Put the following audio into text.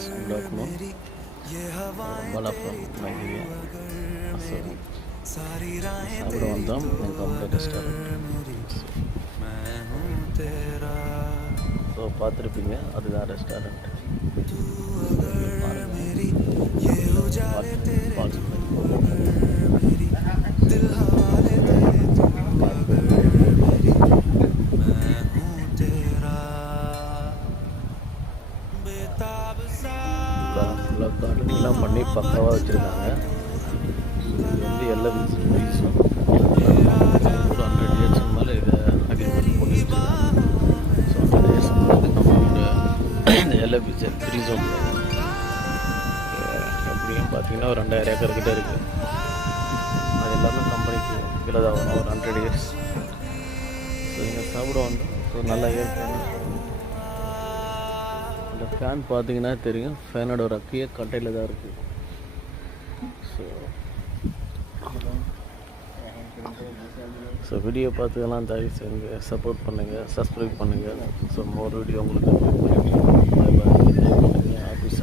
friends, Block Mo, Bala from Nigeria. So, சாப்பிட வந்தோம் என் company restaurant. So பார்த்துருப்பீங்க, அதுதான் ரெஸ்டாரண்ட். ஃபுல்லாக கார்டனிங்லாம் பண்ணி பக்காவாக வச்சுருக்காங்க. இது வந்து எல்லா வீசும் ஒரு 100 இயர்ஸ் மேலே இதை அக்ரிமெண்ட் போட்டு வச்சுருக்காங்க. ஸோ 100 இயர்ஸ் நம்மளோட இந்த எல்லா பீச் ஃப்ரீ ஜோன் எப்படியும் பார்த்தீங்கன்னா ஒரு 2000 ஏக்கர் கிட்டே இருக்குது. அது எல்லாமே கம்பெனிக்கு கீழே தான் வரும், ஒரு 100 இயர்ஸ். ஸோ இங்கே சாப்பிட வந்தோம். ஸோ நல்லா இயற்கையான இந்த ஃபேன் பார்த்தீங்கன்னா தெரியும், ஃபேனோட ரக்கையே கட்டையில் தான் இருக்குது. ஸோ வீடியோ பார்த்துக்கலாம், தயவு செஞ்சு சப்போர்ட் பண்ணுங்கள், சப்ஸ்கிரைப் பண்ணுங்கள். ஸோ மோர் வீடியோ உங்களுக்கு பாய் பாய். ஆஃபீஸ்